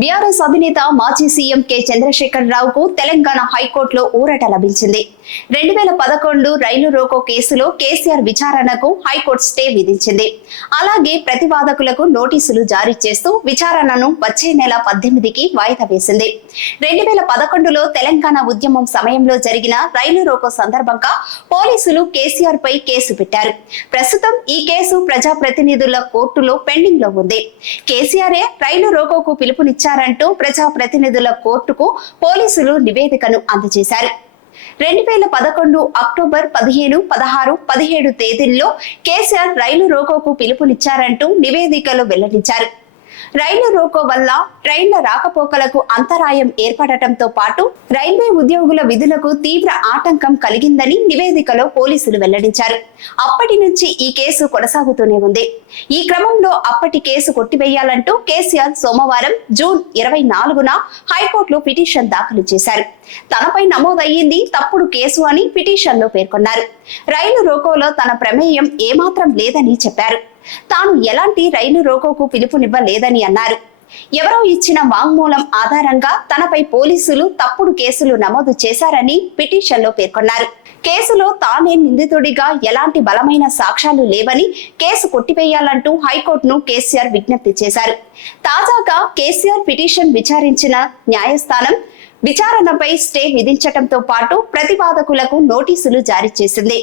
BRS అధినేత మాజీ CM K Chandrasekhar రావుకు తెలంగాణ హైకోర్టులో ఊరట లభించింది. 2011 రైలు రోకో కేసులో కేసీఆర్ విచారణకు హైకోర్టు స్టే విధించింది. అలాగే ప్రతివాదకులకు నోటీసులు జారీ చేస్తూ విచారణను వచ్చే నెల 18కి వాయిదా వేసింది. 2011లో తెలంగాణ ఉద్యమం సమయంలో జరిగిన రైలు రోకో సందర్భంగా పోలీసులు కేసీఆర్ పై కేసు పెట్టారు. ప్రస్తుతం ఈ కేసు ప్రజాప్రతినిధుల కోర్టులో పెండింగ్ లో ఉంది. కేసీఆర్ రైలు రోకోకు పిలుపునిచ్చారంటూ ప్రజాప్రతినిధుల కోర్టుకు పోలీసులు నివేదికను అందజేశారు. 2011 అక్టోబర్ 15, 16, 17 తేదీల్లో కేసీఆర్ రైలు రోకోకు పిలుపునిచ్చారంటూ నివేదికలో వెల్లడించారు. రైలు రోకో వల్ల ట్రైన్ల రాకపోకలకు అంతరాయం ఏర్పడటంతో పాటు రైల్వే ఉద్యోగుల విధులకు తీవ్ర ఆటంకం కలిగిందని నివేదికలో పోలీసులు వెల్లడించారు. అప్పటి నుంచి ఈ కేసు కొనసాగుతూనే ఉంది. ఈ క్రమంలో అప్పటి కేసు కొట్టివేయాలంటూ కేసీఆర్ సోమవారం జూన్ 24న హైకోర్టులో పిటిషన్ దాఖలు చేశారు. తనపై నమోదయ్యింది తప్పుడు కేసు అని పిటిషన్లో పేర్కొన్నారు. రైలు రోకోలో తన ప్రమేయం ఏమాత్రం లేదని చెప్పారు. తాను ఎలాంటి రైలు రోకోకు పిలుపునివ్వలేదని అన్నారు. ఎవరో ఇచ్చిన వాంగ్మూలం ఆధారంగా తనపై పోలీసులు తప్పుడు కేసులు నమోదు చేశారని పిటిషన్లో పేర్కొన్నారు. కేసులో తానే నిందితుడిగా ఎలాంటి బలమైన సాక్ష్యాలు లేవని కేసు కొట్టివేయాలంటూ హైకోర్టును కేసీఆర్ విజ్ఞప్తి చేశారు. తాజాగా కేసీఆర్ పిటిషన్ విచారించిన న్యాయస్థానం విచారణపై స్టే విధించడంతో పాటు ప్రతివాదకులకు నోటీసులు జారీ చేసింది.